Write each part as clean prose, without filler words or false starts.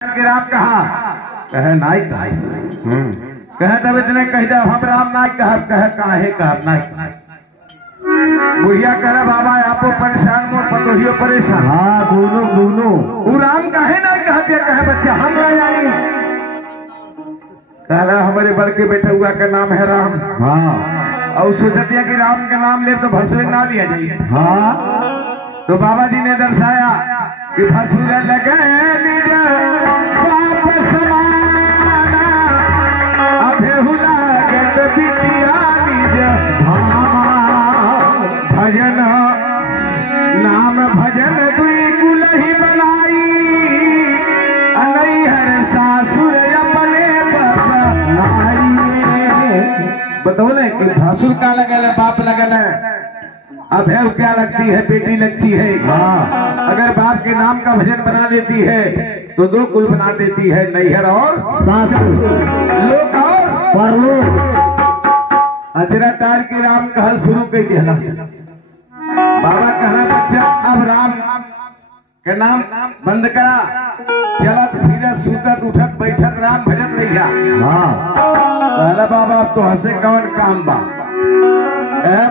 के राम कहा कहे नाई कहे तब इतने कह जाओ हम राम नाई कहे काहे नाई बुढ़िया करे बाबा आपो परेशान मोर पतोहियो परेशान। हाँ दोनों वो राम काहे नाई कहते कहे बच्चा हम ना जानी कहला हमारे बड़के बेटे हुआ का नाम है राम। हाँ और सोचती कि राम का नाम ले तो भसुर ना लिया जाइए। हाँ तो बाबा जी ने दर्शाया कि भसुर लगे भजन नाम भजन दुई कुलही बनाई अनैहर सासुर अपने बतौले कि भासुर का लगल है बाप लगल है अब है क्या लगती है बेटी लगती है। हाँ अगर बाप के नाम का भजन बना देती है तो दो कुल बना देती है नैहर और लोक और परलोक। अजरा तार के राम कहल शुरू कर दिया। बाबा कहा बच्चा अब राम के नाम बंद करा चलत फिरत सुतत उठत बैठत राम भजत रहिया। हाँ कहला बाबा अब तो हंसे कौन काम बा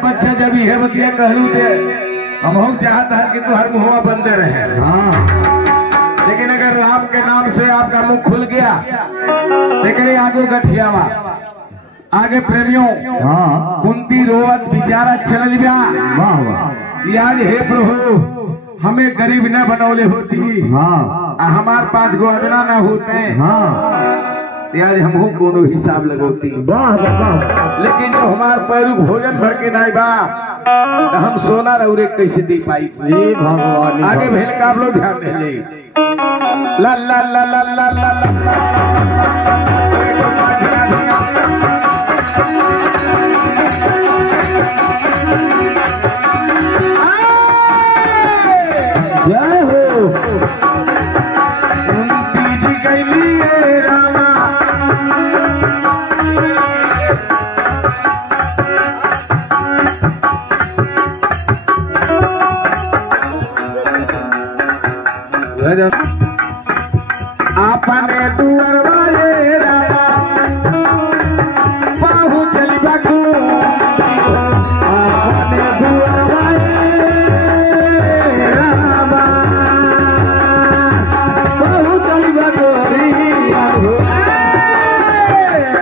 बच्चा जब यह बतिया कहलू दे हम चाहता है कि तुहर मुँह बंदे रहे। हाँ लेकिन अगर राम के नाम से आपका मुंह खुल गया लेकिन आगो गठियावा आगे प्रेमियों। हाँ कुंती रोवत बिचारा चल गया। वाह वाह। याद हे प्रभु हमें गरीब न बनौले होती। हाँ हमार पास गोदना न होते। हाँ याद हम कोनो हिसाब लगोती। वाह वाह। लेकिन जो हमार पैरू भोजन भर के नहीं बा तो हम सोना रौरे कैसे दे पाई। भगवान आगे भेल का आप लोग ध्यान दे ला ला ला ला ला ला जय हो। कुंती जी कैलिए रामा अपने दुआर वाले रामा बाहु चली बाकू अपने दुआर वाले रामा बाहु चली बाकू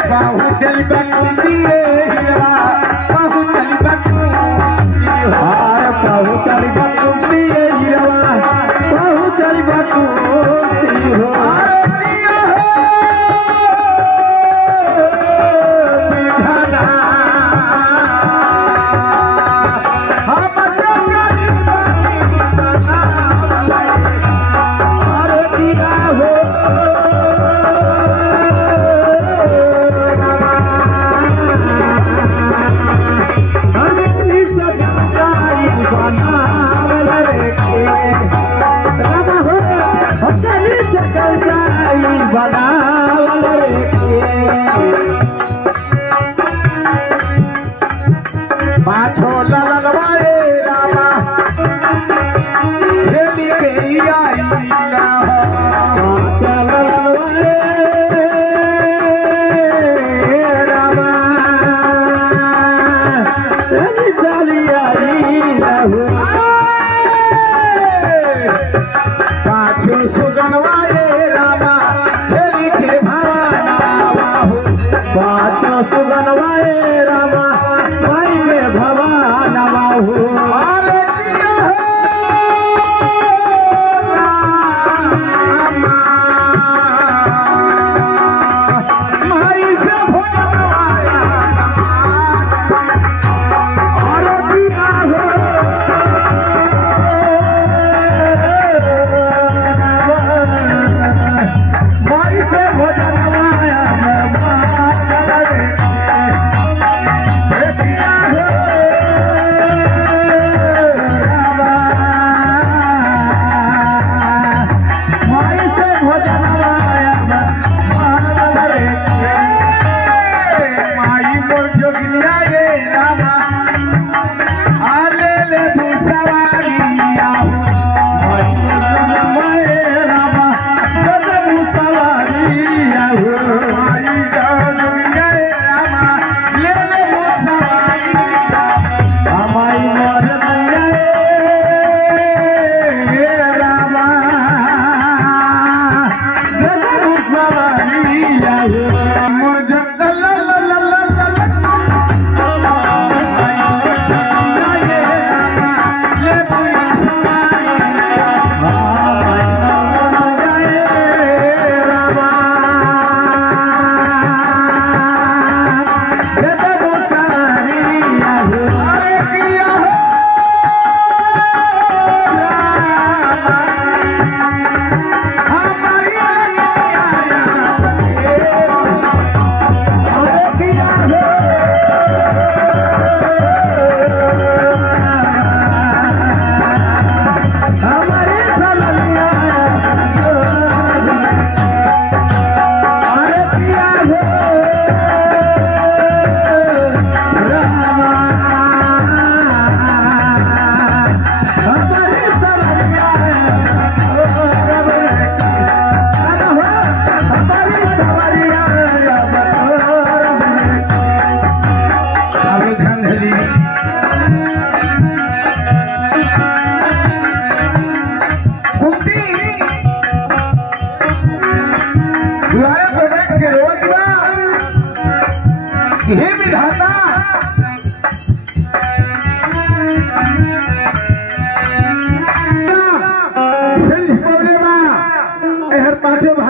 बाहु चली बाकू दिए हीरा बाहु चली बाकू हाय बाहु चली बाकू दिए हीरा बाहु चली बाकू पाछो लगवाए रामा खेली के आई रामा चली आई पाछो सुगनवाए रामा खेली के भवाना पाछो सुगनवाए रामा भवान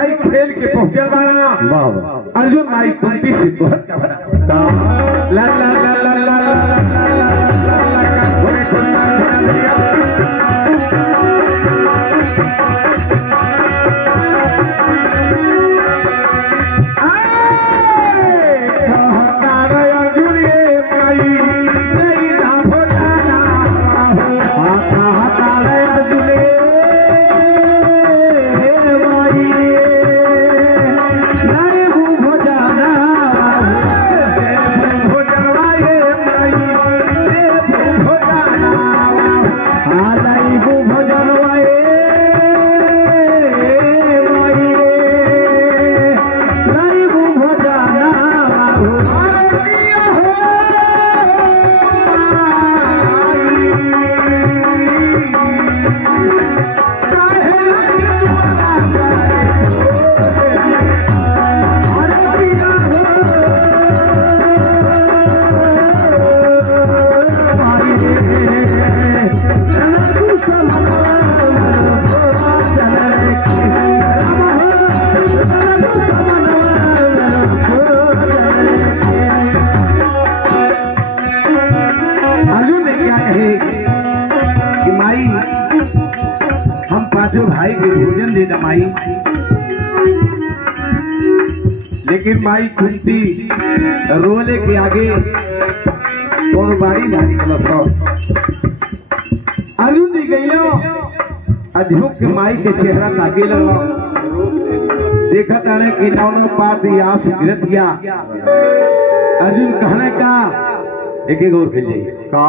भाई खेल के पहुंचल बाना वाह वाह अर्जुन भाई कुंती से बहुत का बना ला ला ला ला ला ला भाई के भोजन दे दमाई लेकिन माई कुंती रोले के आगे और बारी ना निकलत अर्जुन जी गईलो अधुक के माई के चेहरा ताके लगो देखा ताने कि नौनो पात आस गिरत गया अर्जुन कहने का एक एक और खेल जाइए का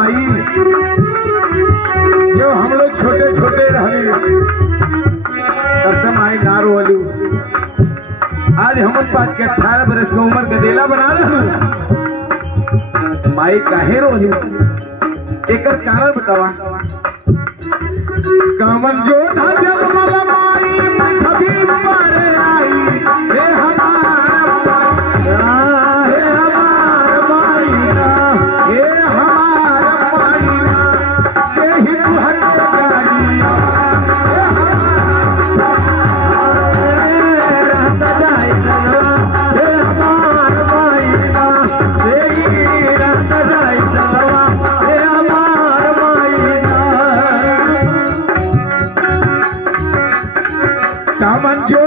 माई जो हम लोग छोटे छोटे रहे तब तक माई ना रोलू। आज हम पाँच के 18 बरस की उम्र के देला बना रहे माई काहे रोलू एक कारण बतावा। कामन जो जब माई कभी पर आई हे हमारा हे हमारा माई हे हमारा माई यही हक गालिया कामन जो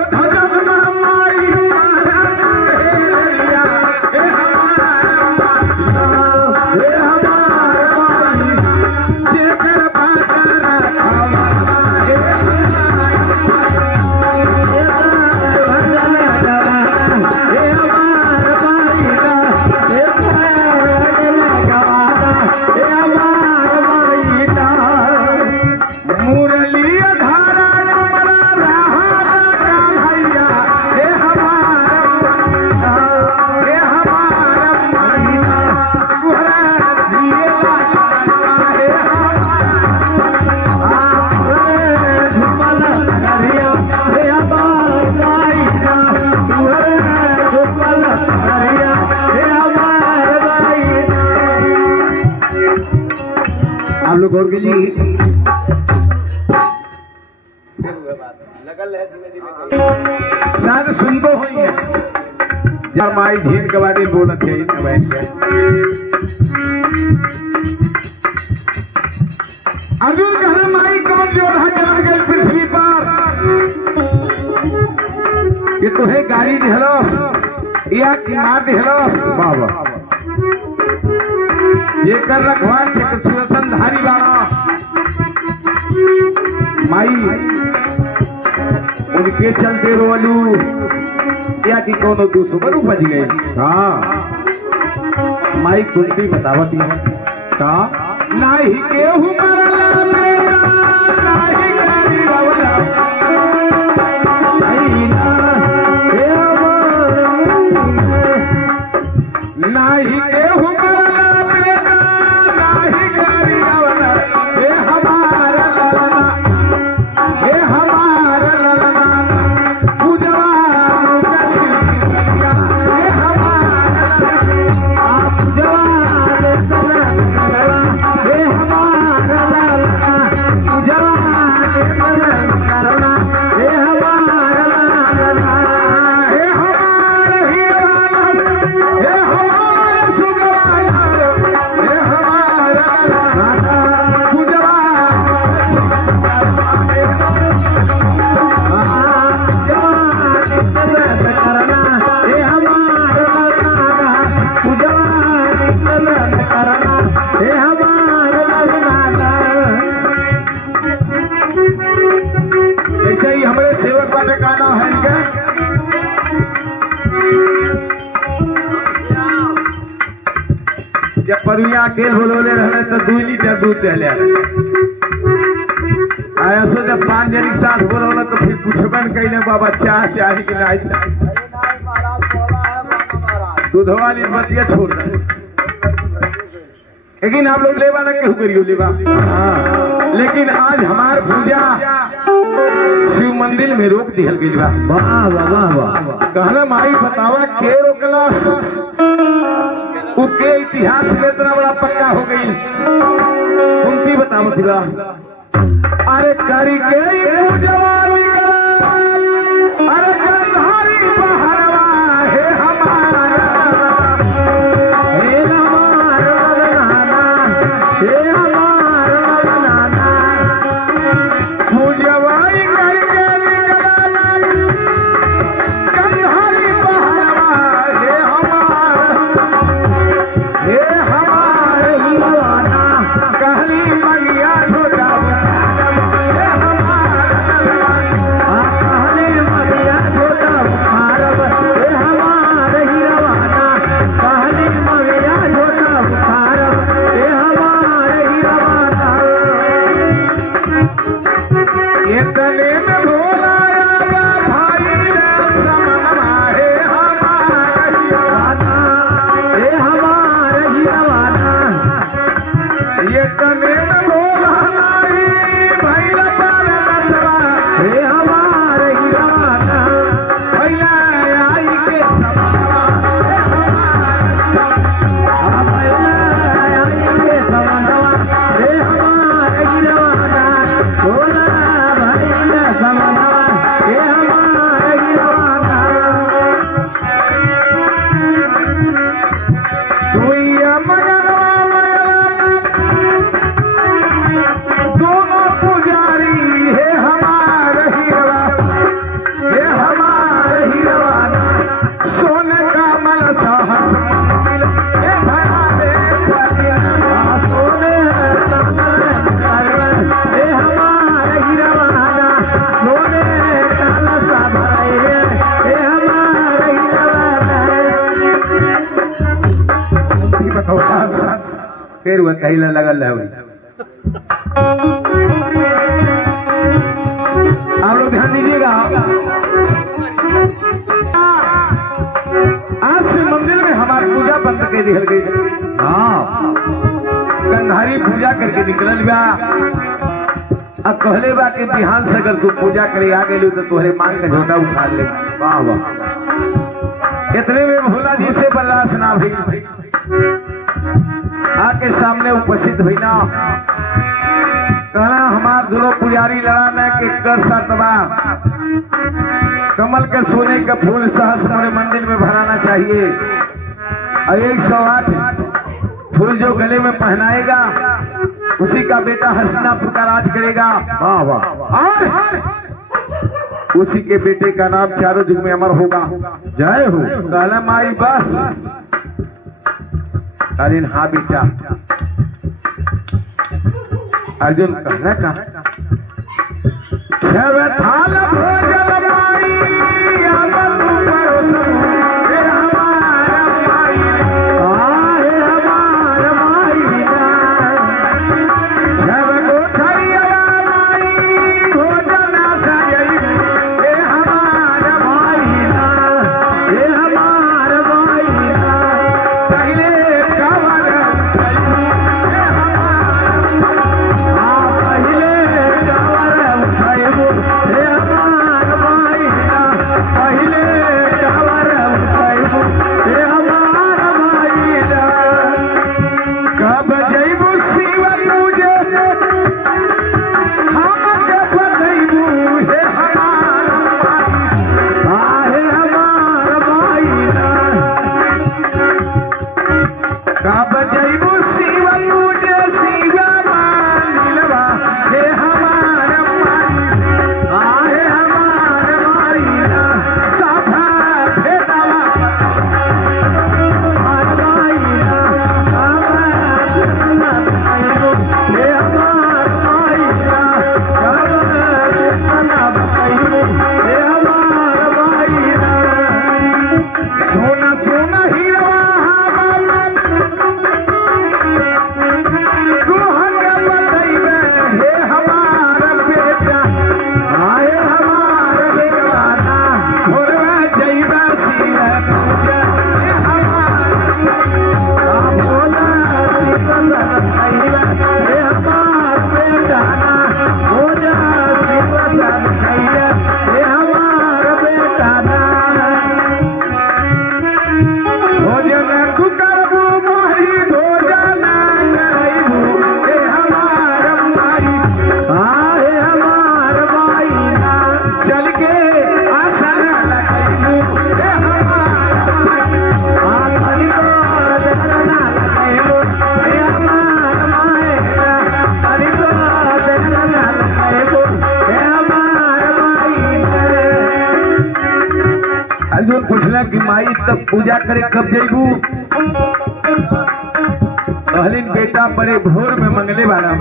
आप लोग और के लिए शायद सुन तो हुई है जब माई झील के बारे में बोलत है अर्जुन कहा माई कौन जोधा चला गई पृथ्वी पर ये तुम्हें गाड़ी दिहलोस या किनार दिहलोस बाबा ये कर रखवान सुदर्शन धारी वाला माई उनके चलते रोलू या कि कोनो दुश्मन उपज गई। हाँ माई कुंती बतावती है का नाही केहू मरला मेरा नाही गाड़ी वाला नाही केहू ऐसे ही हमारे सेवक बाटे का नाम है इनका जब परुया के बोलोले रहे तो 2 लीटर दूध दे ले आया सो जब 5 जन के साथ बोलोला तो फिर पूछबन कइले बाबा चाह चाह कि नहीं दूध वाली बतिया छोड़ दे। लेकिन आप लोग लेवा ना केहू करियो लेवा लेकिन आज हमार पूजा शिव मंदिर में रोक दिहल गई बा। वाह वाह वाह कहना माई बतावा के रोकला उसके इतिहास में इतना बड़ा पक्का हो गई कुंती बताओ दिला। अरे करी के जवानी अरे गंधारी बहरवा हे हमारा हे हमारा हे हमारा नाना पूजवाई करके निकला गंधारी बहरवा हे हमारे दीवाना कहली मगिया छोटा हे हमारा कने में बोला माई भैया पाल नसवा हे हमारे हीराना भैया आई के सवावा भैया आई के सवावा हे हमारे हीराना बोला भैया सवावा हे हमारे हीराना दुइया मगनवा दोनों पुजारी हे हमारे हीरा हे हमारे हीरा सोने का मन साहस मंदिर हे हमारे सोने का मन हे हमारे हीरा सोने का लसा भाई हे हमारे हीरा फिर वह कहला लगल है आप लोग ध्यान दीजिएगा। आज से मंदिर में हमारी पूजा बंद कर दी गई। हाँ गंधारी पूजा करके निकलल बा अब कहले बा कि बिहान से अगर तू पूजा करे आ गई तो तुम्हारे मांग का झोटा उठा ले। वाह वाह इतने में भोला जी से बर्दाश्त ना भई आके सामने उपस्थित भई ना कहना हमार दोनों पुजारी लड़ा के कर सातवा कमल के सोने का फूल सहस हमारे मंदिर में भराना चाहिए और 108 फूल जो गले में पहनाएगा उसी का बेटा हसीनापुर का राज करेगा। वाह वाह और उसी के बेटे का नाम चारों युग में अमर होगा। जय हो कहला माई बस अरिन हाँ बेटा अर्जुन कहना कहा छव थाल भोजन माई अमर परोसो हे हमारा माई हे हमारा माई छव कोठरिया माई भोजन सजई हे हमारा माई हे हमारा माई पहले कवर पूछला कि माई तब पूजा करे कब जैबू कहलिन बेटा बड़े भोर में मंगले वाला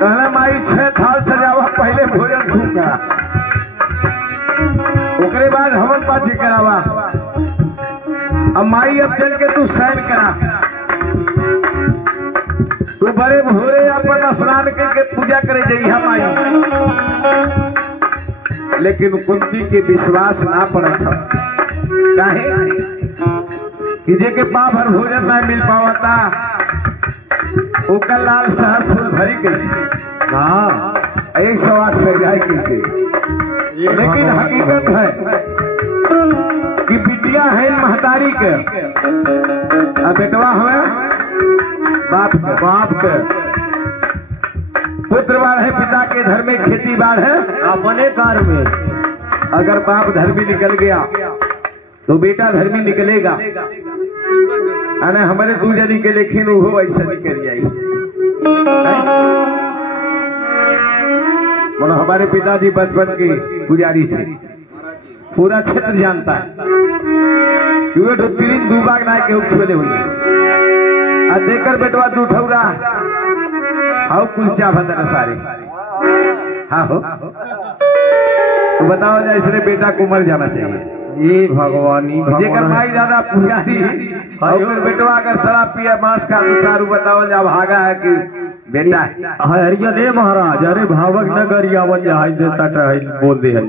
कहला माई 6 थाल सजावा पहले भोजन भूखा ओकरे बाद हमन पाछे करावा अब माई अब चल के तू शयन करा तू बड़े भोरे अपन स्नान करके पूजा करे जइहा माई। लेकिन कुंती के विश्वास ना पड़ा था काहे कि जे के पाव भर भोजन ना मिल पावता ओकर लाल सहस फूल भरी कैसे हाँ 108 में जाए कैसे। लेकिन हकीकत है कि बिटिया है महतारी के और बेटवा हमें बाप के पुत्र बाढ़ है पिता के घर में खेती बाढ़ है अपने कार में। अगर बाप धर्मी निकल गया तो बेटा धर्मी निकलेगा। अने हमारे दू जनी के लेकिन वो ऐसा निकल जाई। मतलब हमारे पिताजी बचपन की पुजारी थे, पूरा क्षेत्र जानता है। क्योंकि तो तीन दूबाग नाय के उछले हुई और देकर बेटवा दू ठौरा हाउ कुलचा भदन सारे हाँ हो। तो बताओ जाए इसने बेटा को मर जाना चाहिए। ये भगवानी जेकर भाई ज्यादा पुजारी और बेटवा अगर शराब पिया मांस का तो सारू बताओ जा भागा है कि बेटा है। हरिया ने महाराज अरे भावक नगर या बोल दे हल